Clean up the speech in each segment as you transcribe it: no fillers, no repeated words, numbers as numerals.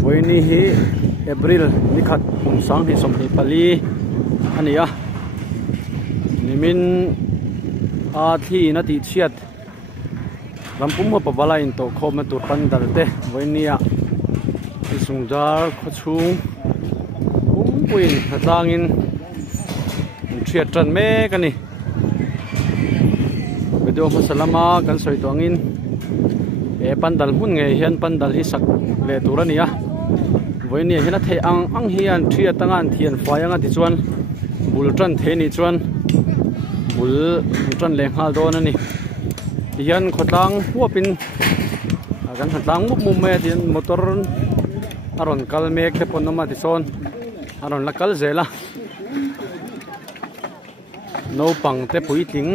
Với ní hi April ní khát cùng sáng thì sớm thì pali anh ấy nimin thi nó ti chiat rampum ho pawala in to khom tur pan dal te với ní thì sung jar kho chung puin hatang in chiat tran me kan ni video masalama kan soi to ngin e pan dal hun nge hian pan dal hi sak le tur ani a với ní hian a thei ang hian thia tangan thian faianga ti chuan bul tran the ni chuan bul tran leng hal don ani hian khotang huapin kan hatang mum me tin motor aron kal mek te pon ma ti son aron la kal zela no pang te pui ting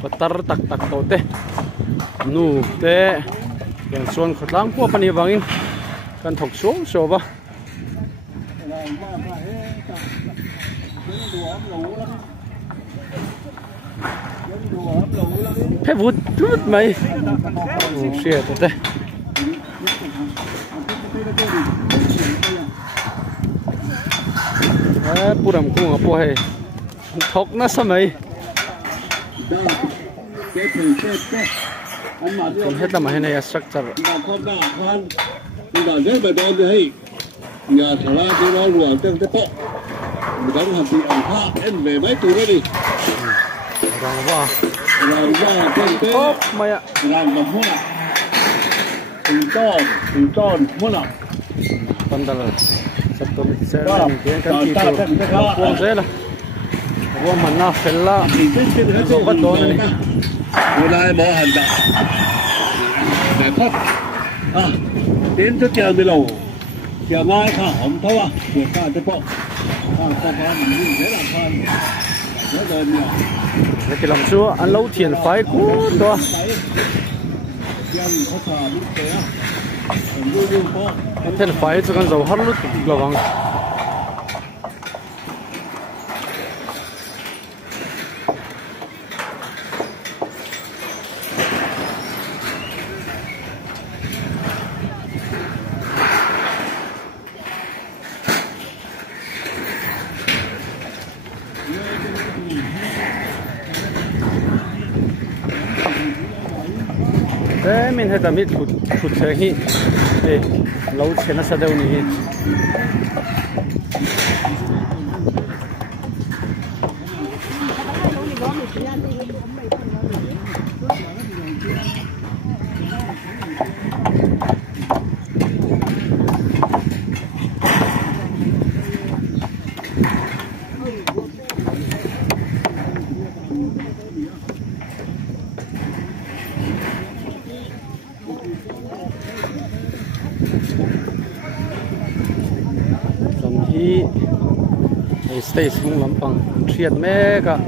patar tak tak to te nu te kan son khotang huap ani wangin kan thok xuống so ba phép vụt chút mày xìa thật đấy puram cung ở po hay thok nó sao mày còn hết tầm hay này structure là rất là đơn đấy nhà thằng la thì nó luồng tên cái bộ mình đang làm gì ăn pha em về mấy tuổi đó đi rồi vào tên cái mày ạ làm bằng hoa từ to mua nào con ta là sắp tới sẽ làm cái chi tiêu cuốn dễ là cuốn mà na phải là rồi bắt đầu này vừa nay bỏ hành đã để thoát đến cho chèo đi lầu chèo ngay khá hỏng thâu vừa cả cái bộ mình đi dễ làm hơn rất là nhiều cái làm chúa ăn lâu tiền phải cú đó thế phải cho con dầu hắt lút là vàng thế mình hay tạm ít phụt xe hi lâu xe nó sẽ đâu nhỉ stay xuống lắm bằng triệt mẹ cả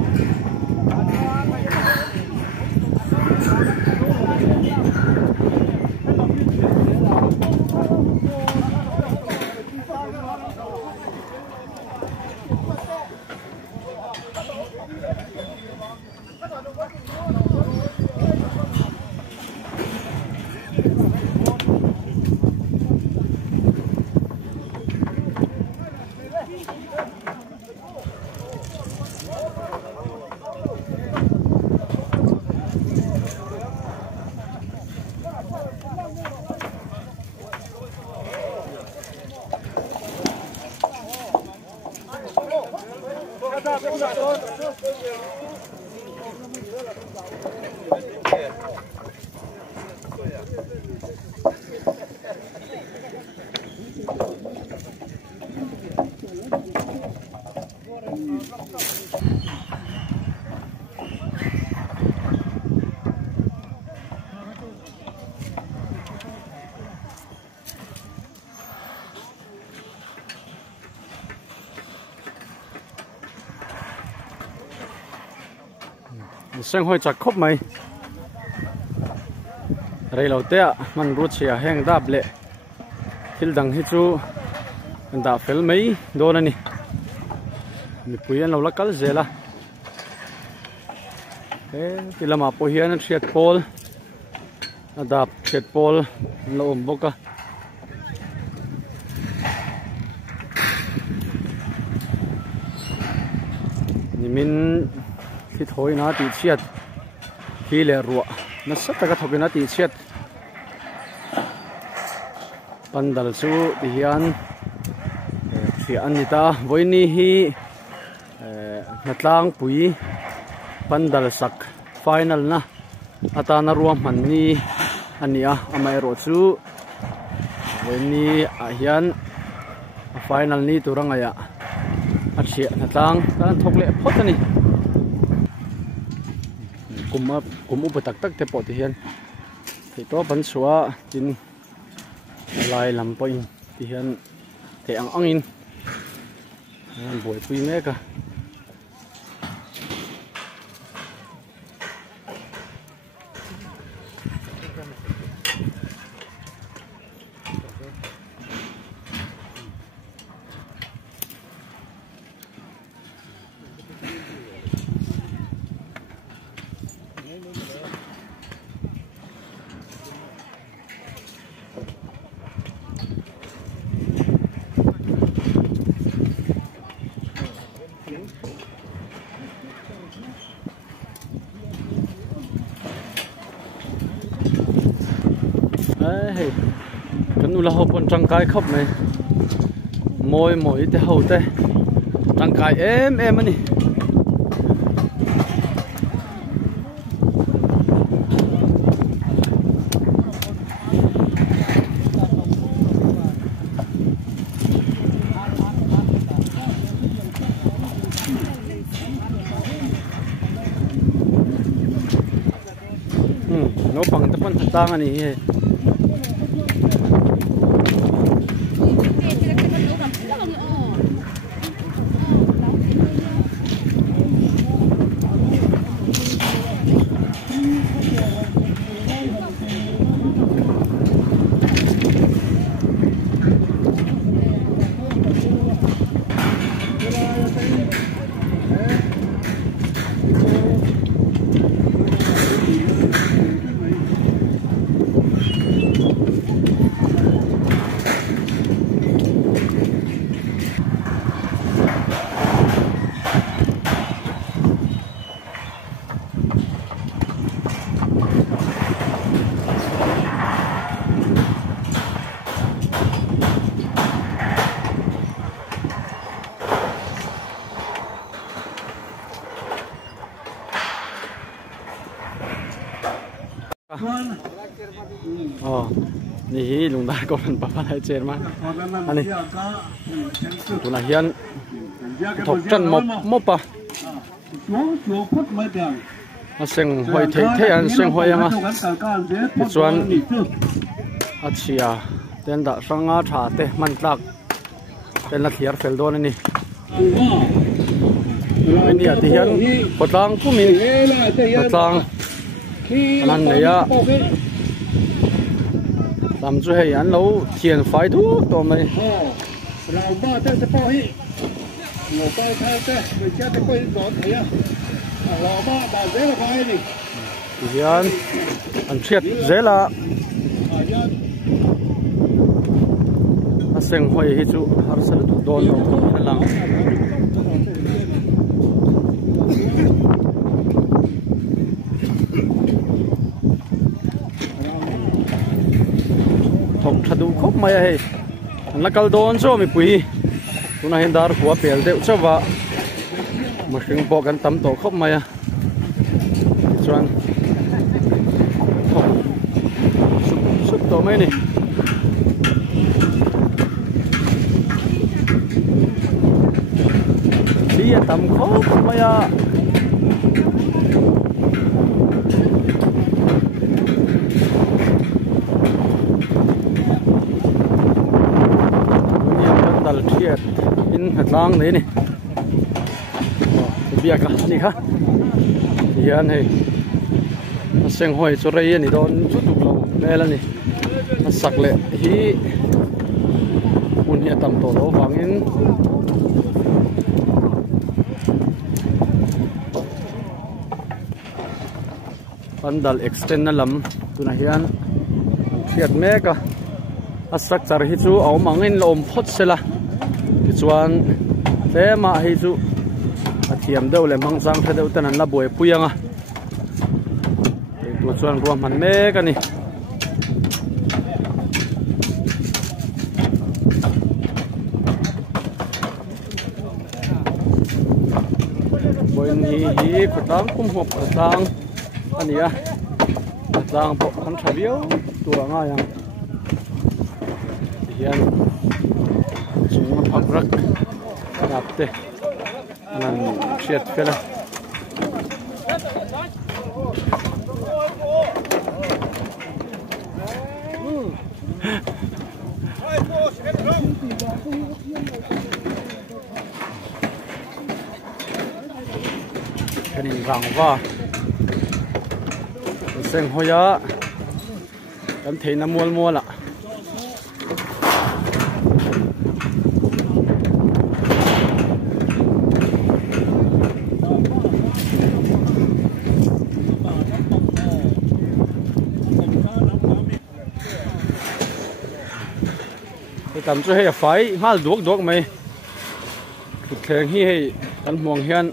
sang hồi chặt khóc mày rei lo te man ru chia heng dap le thil dang hi chu da fel mai don ani mi puyan lo la kal zela tilama po hian thiat pol adap thiat pol lo om boka nimin thi thoi na ti chiat hi le ruwa na sat ka thokina ti chiat pandal chu ti hian thi anita voini hi natlang pui pandal sak final na atana ruam man ni ania amai ro chu voini a hian final ni turangaya achia natlang kan thokle photani kumu patak tak te po ti hian thei to ban suwa tin lai lam point ti hian te angin boi pui me ka kan ula ho pon tangkai khop mai moi te ho te tangkai em ani no pang te pon tang ani he ni lung dar ko ran papa lai chairman ani tuna hian thok chan mopa aseng hoi thei an seng hoi anga chuan achia ten da sanga tha te man tlak ten la thiar fel don ani ni ati hian potlang kumin potlang anan neya làm cho hay ăn lâu thiền phái thuốc tao mày làm ba tên sẽ phơi ngồi phơi thay thế người cha sẽ phơi gió thấy à làm ba bà dễ là phơi đi thiền ăn thiệt dễ là sinh hoạt hết chú har sel tu don đâu làm thong thadu khop mai he nakal don so mi pui tuna hen dar khuwa pel deuh chawa mashing po kan tam to khop mai chuan sup to mai ni dia tam khop mai in hatlang này nè bia cả này ha thì anh này sinh hoạt cho đây này đón chút đủ lâu đây là nè sặc lệ hi un hiện tầm tổ lỗ vàng in pandal extend na lam tuna hian thiat mek a structure hi chu aw mangin lom phot sela ti chuan tlema hi chu a thiam deuh le mang sang thadeuh tan an la boi puyanga tu chuan ruam han mek ani boin hi khutang kum hop khutang ania khutang po kan thabiau tura nga yang hian chung phakrak napte nan chiat fela kanin rangwa seng hoya kan theina mual muala tầm cho hay phải mal duộc mày thực thèn hi hay kan muang hian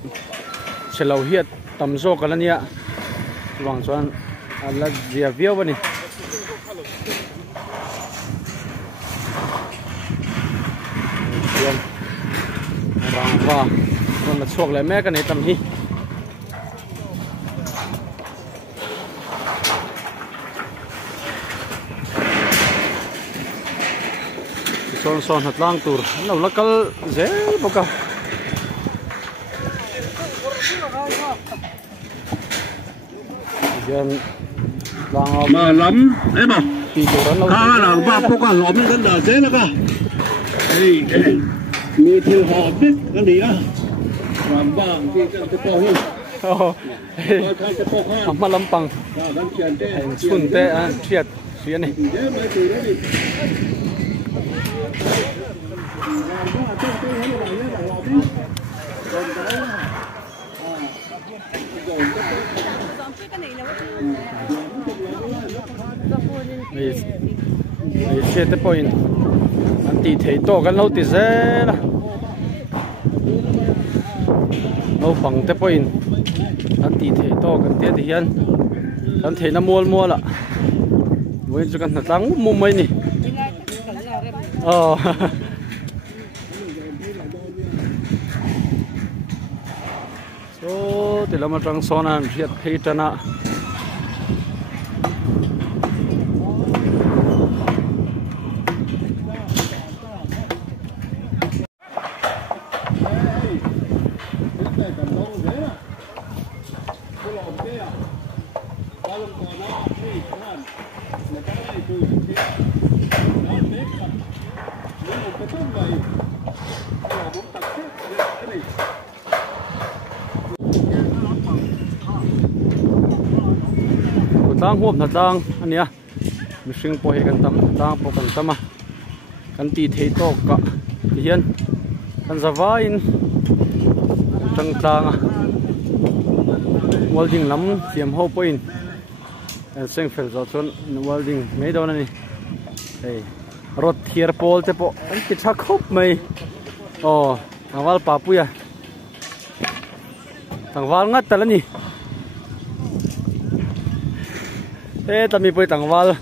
selo hiat tam zo kalania wang chuan ala zia viau bani rangwa kon na chok le me kan tam hi son hat lang tur no lakal ze boka gen lang mà lắm em à khá là ba cô cả lắm cái đợt thế là cả mi thiêu họ biết cái gì á làm ba cái po hin mà lâm bằng xuân tê an triệt xuyên này vì xe tới point anh tì thấy to cái lâu tì dễ là lâu bằng tới point anh tì thấy to cái tiết thì anh thấy nó mua là với cho cần tăng mua mấy nè số thì là một trang son anh hiện thấy chân ạ tang huam na tang ania mishing po he kan tam tang po kan tama kan ti thei to ka hian kan zawa in tang tang welding lam tiam ho point en seng fel zo chon welding me do na ni ei rot thier pol te po an ti tha khop mai awal pa puya tangwal ngat talani tami poi tangwal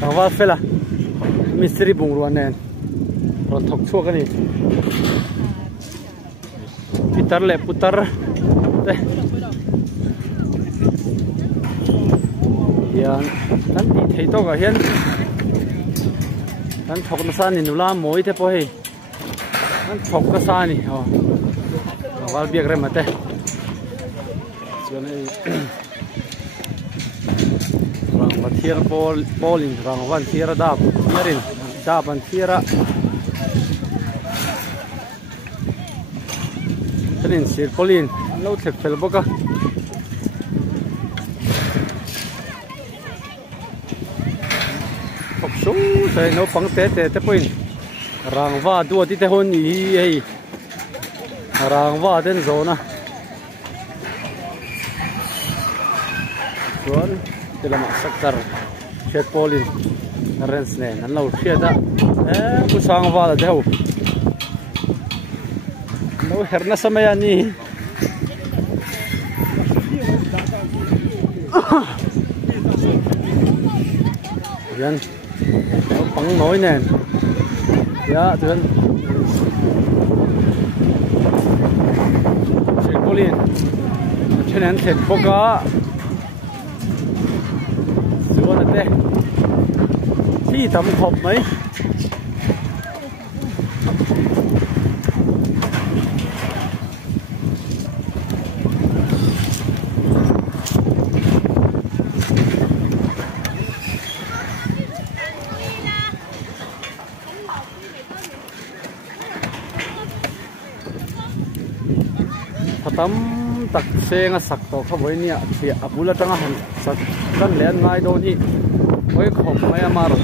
tangwal fela mistri bungruan nen ron thok chuak ani pitar le putar te hian kan ti thei to ka hian kan thok na sa ni nula moi te po hei kan thok ka sa ni tangwal biak re mate chuan ei thier polin rangwan thiera dap thierin dapan thiera tanin sir polin lo thep fel boka học số sai nó phẳng té point ràng va đua tí té hôn ý ấy ràng va đến rồi na rồi thì là mặt sắc tar chết polin rens này nó lâu chết á bu sang va là đâu nó herna samaya ni yan bằng nói nè ya tuan chết polin cho nên thiệt bốc á rồi nèที่ทำขบไหมถ้าทำตักเซงสักต่อเข้าไว้เนี่ยเสียบุลจังหันสักกันเลี้ยงง่ายโดนนี่ไว้ขบไม่มาหรอก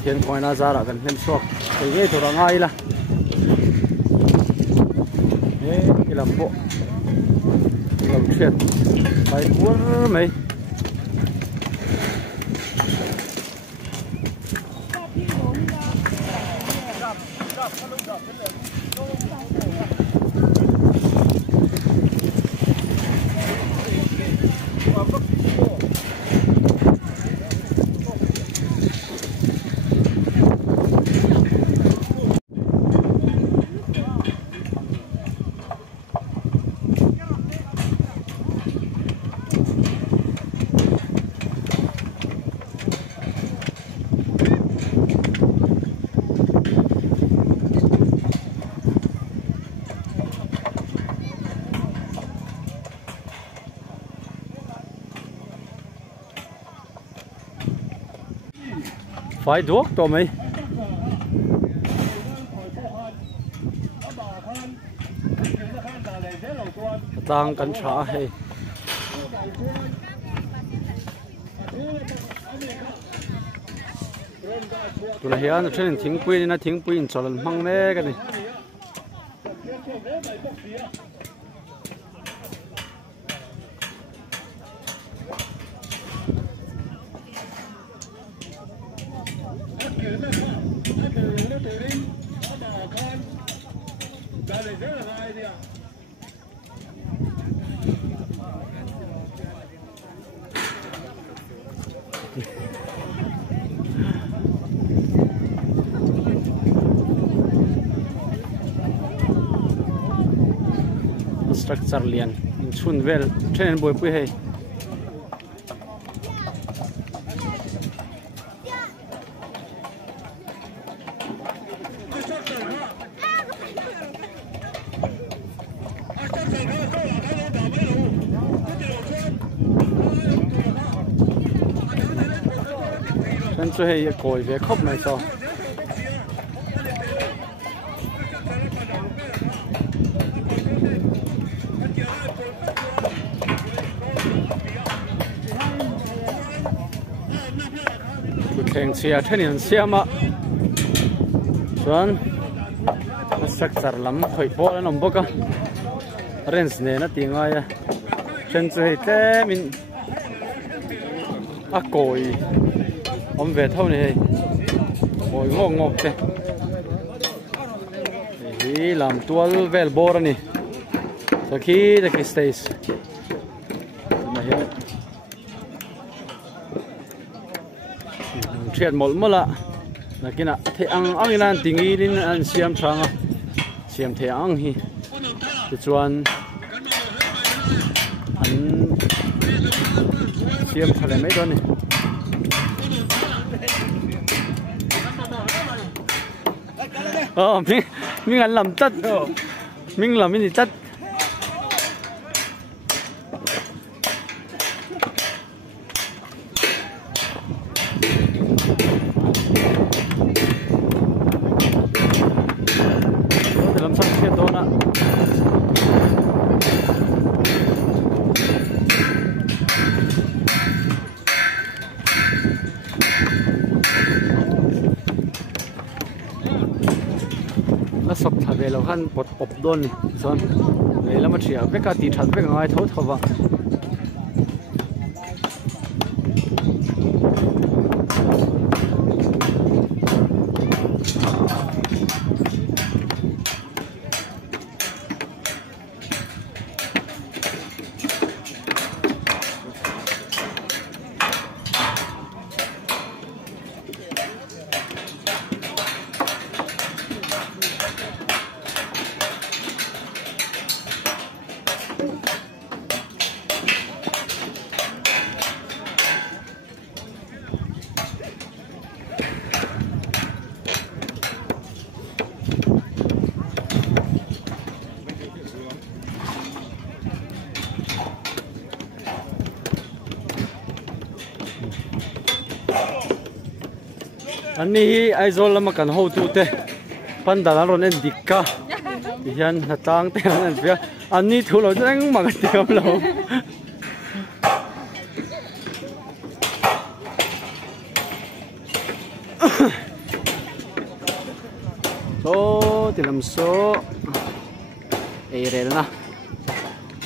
เขียนคอยน่าจะรักกันเล่นชอบไอ้เงี้ยตัวง่ายละเอ๊ะที่ลำโพเราเชียดไปวัวไหมphải đuốcตัวไหมต่างกันช้าให้ตัวละเฮียนเช่นทิ้งปุยนะทิ้งปุยจอดมั่งแม่กันนี่structure lian in chun vel train boy pui hei train chu hei koi ve khop mai soแข่งเชียร์เทนนิสเชียร์มาส่วนสักจารลำหอยโป๊ะแล้วน้องบอกก็เรนส์เนี่ยนะตีง่ายเช่นจะให้แต่มินอากอยอมเวทเท่านี้โอ้ยงอกเจ้ที่ลำตัวเวลโบราณนี่ตะกี้สเตย์มาเห็นเชียดหมดหมดละนักกินอ่ะเทอังอีนั่นติงอีลินอันเสียมช่างอ่ะเสียมเทอังฮีส่วนอันเสียมทะเลไม่โดนนี่มิงอันลำตัดมิงลำมินิตัด về lâu khăn bột bột đôn son về là mà chỉ ở cái tí thật với ngay thấu thấu vậy anh đi ai rồi làm cái hậu tu thế, pan đàn rồi nên địch cả, hiện là trang thế nên phía anh đi thu lâu chẳng mà cái tiệm lâu, số thì làm số, đây na,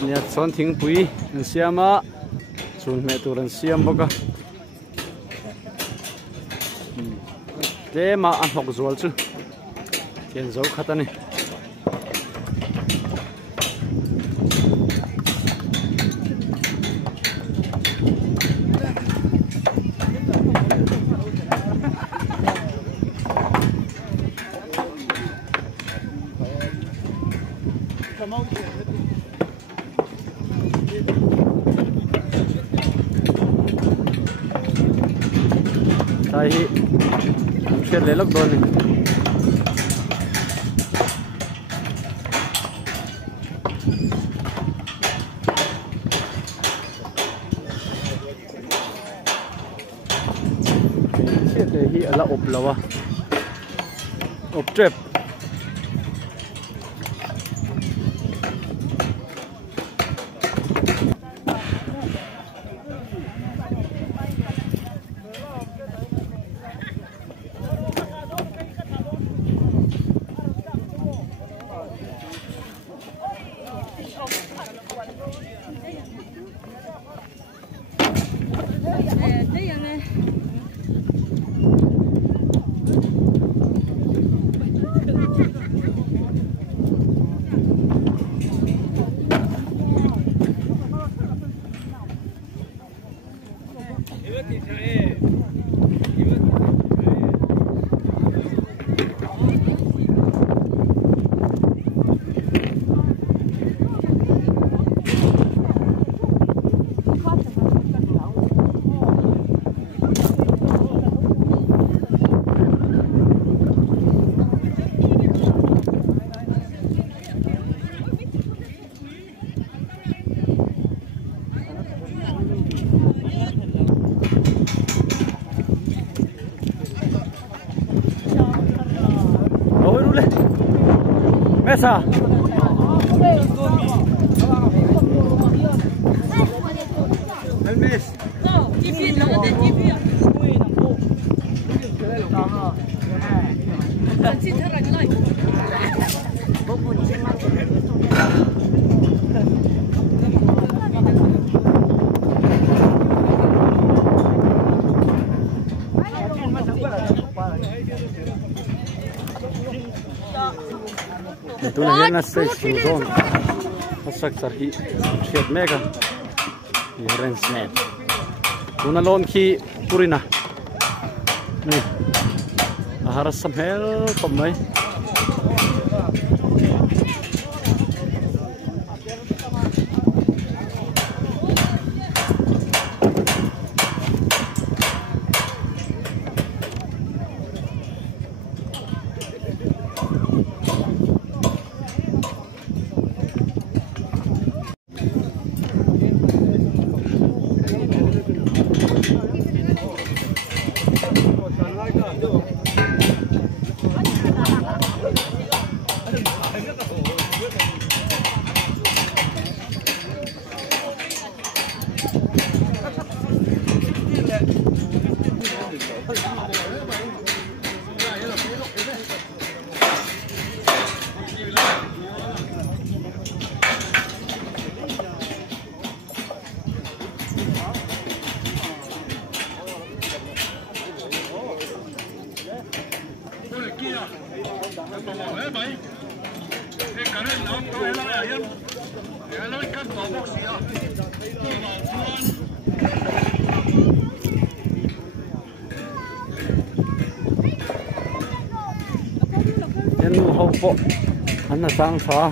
nhà son thình bụi, anh xem á, xuân mẹ tụi anh xem bao cả. Thế mà ăn học rồi chứ tiền dấu khát này đây chuyện lấy lốc đồn này chuyện đấy hiện là ốp lâu à ốp trip Mesa. El mes. No, TV no de TV. Tu na hian na sei su zon asak sar hi thiat meka ren snet tu na lon khi purina ni ahara samhel komai thế mày thế cả nên làm tôi là yên để lấy cân bỏ bốc xì à nhân hậu bộ anh là sang phá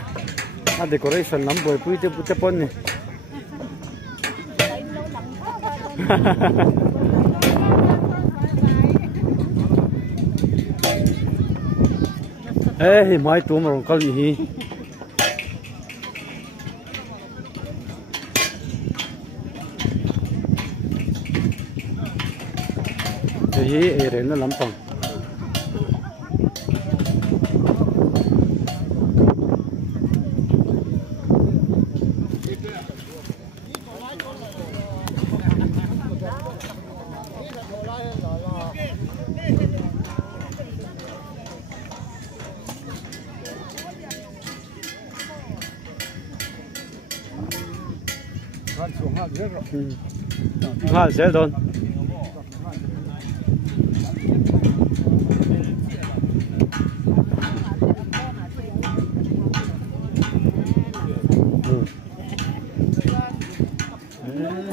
anh decoration lắm bởi quý tiêu bút chapon này ê mai tụi mà còn gì thì ê nó lắm phòng ha dễ thôi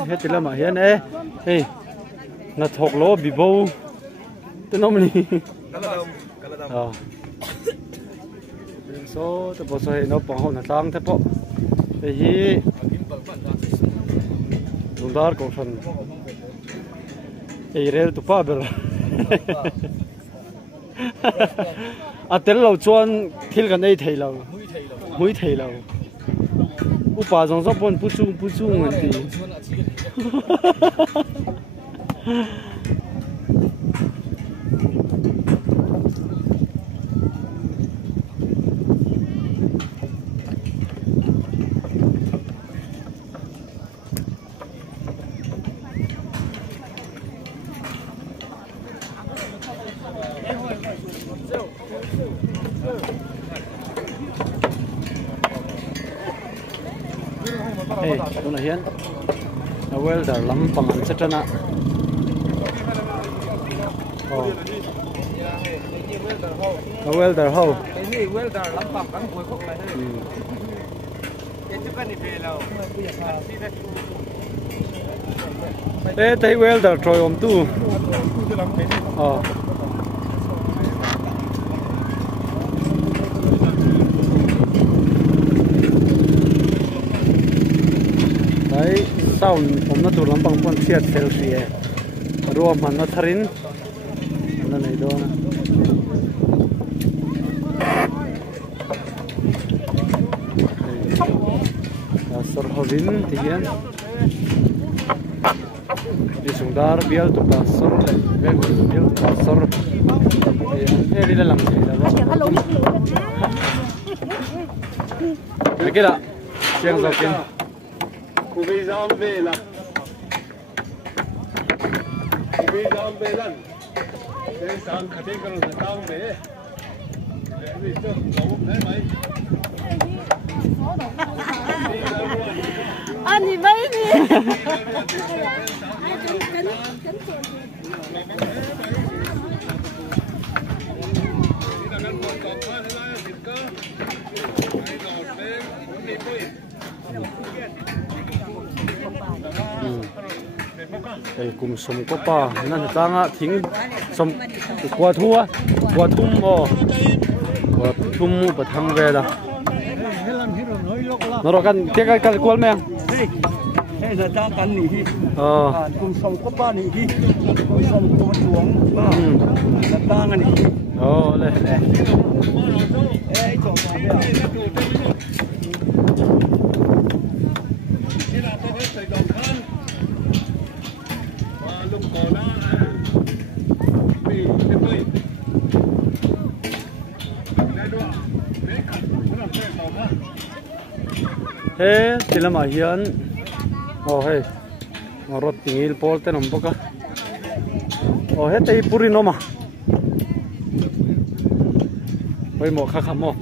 hết thì làm mà hiện ê ê là thọc lỗ bị bâu tôi nói mình số tôi bảo số nó bằng hồn là tăng thế bộ thì chúng ta có phần Irel tu pa ber à tên lâu chuan thil gần đây thầy lâu mũi thầy lâu upa giống giống bọn bút chung anh đi hey, tôi nói hiền, welder lắm bằng anh sẽ chân ạ. Welder hậu. Cái gì welder lắm bằng anh cuối cùng này. Cái chút cái này về đâu? Ê, thấy welder trôi ôm tu. Đấy, sau ôm nó tu lắm bằng con thiệt selfie. Rùa mà nó tharin, nó này đó. Sor hovin tiyan. Di sundar bial tu pasor le, bial pasor. Di dalam ni. Lagi tak? Siang zokin. Kubi zambe lah. Kubi zambe lan. Saya sang khati kalau datang be. Ini tu tahu tak mai? Anh gì mấy đi. Đây cùng sum có pa, nên tang á thính sum qua thua, qua thum o, qua thum bật thang về đó. Nó rồi căn cái cuốn mèng. Thế giờ ta cắn nỉ. Cùng sông có ba nỉ đi. Cùng sông có xuống. Là ta ngăn nỉ. Đây. Ê, chọn vào đây. Cái là tôi phải xây đồng khăn. Và lùng cổ na. Vì cái tôi. Đây đùa. Đấy cả. Nó làm cái màu ha. Thế thì làm ở hiện. Hey, rot tingil pol te nom boka. He tei puri no ma. Oi mo kha mo.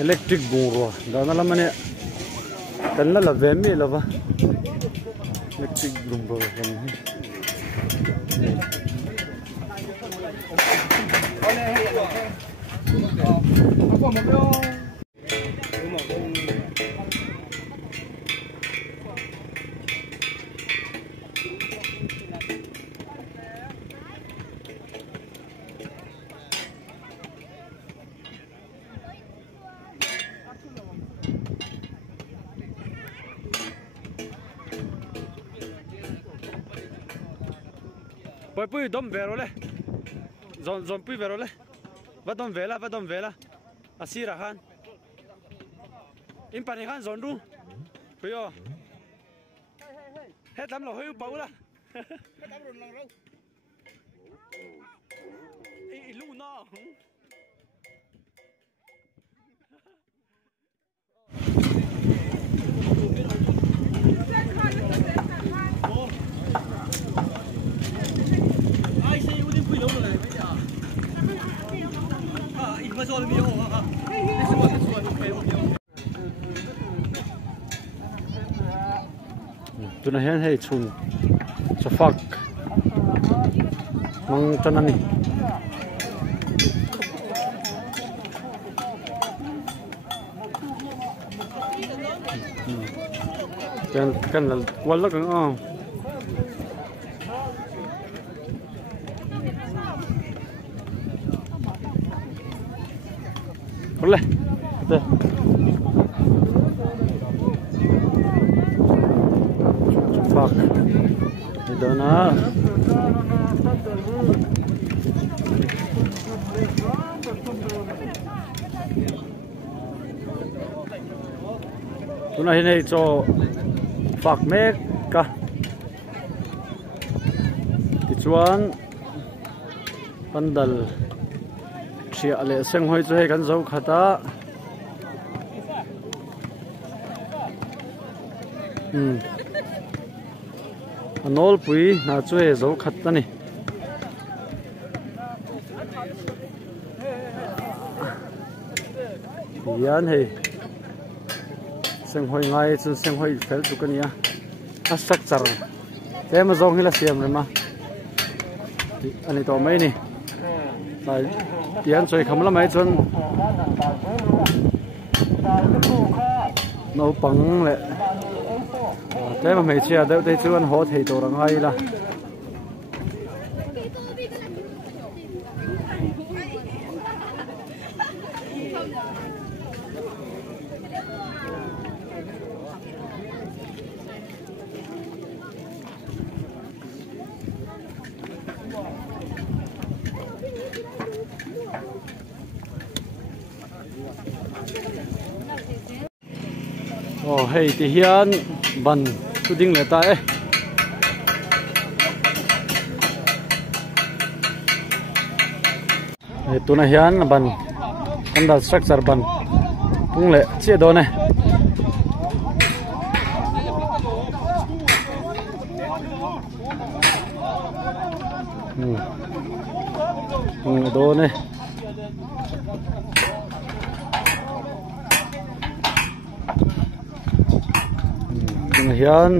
electric bungro da na lamane kan la ve mi lova electric bungro kan pui dom vero le zon pui vero le va dom vela asira khan in pani khan zon ru pui o he tam lo heu pau la he tam ron long ro i lu no tuna hian hei chun sofak mang chanani kan la wala kan boleh deh fuck idana tuna hine cho fuck mek ka tichuan pandal chia le seng hoi chu he kan zo khata anol pui na chu he zo khat ta ni yan he seng hoi ngai chu seng hoi fel tu kan ya a structure te ma zong hila siam le ma ani to mai ni tại tiền rồi không là mấy chân nấu bằng lệ thế mà mấy chia đâu đây chứ ăn hot thì đồ ngay là hey thì hiền bần tu đinh lệ tai tu na hiền bần con đặt structure bần cũng lệ chia đồ này đồ này hian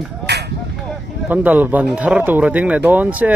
pandal ban thar tur ding le don che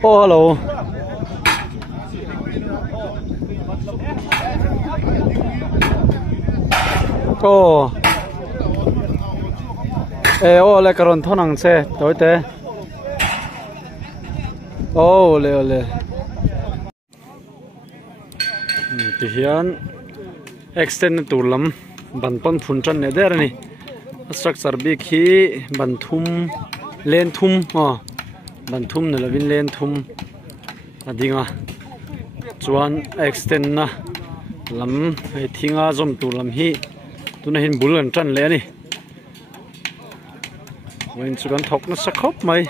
Oh, hello. Oh. Oh, le karon thonang se toite. Oh, le. Ti hian extend turlam banpon phuntan ne der ni. Structure big hi banthum len thum banthum na lavin len thum adinga chuan extend na lam he thinga zom tu lam hi tuna hin bulan tan le ni wen chuan thok na sakhop mai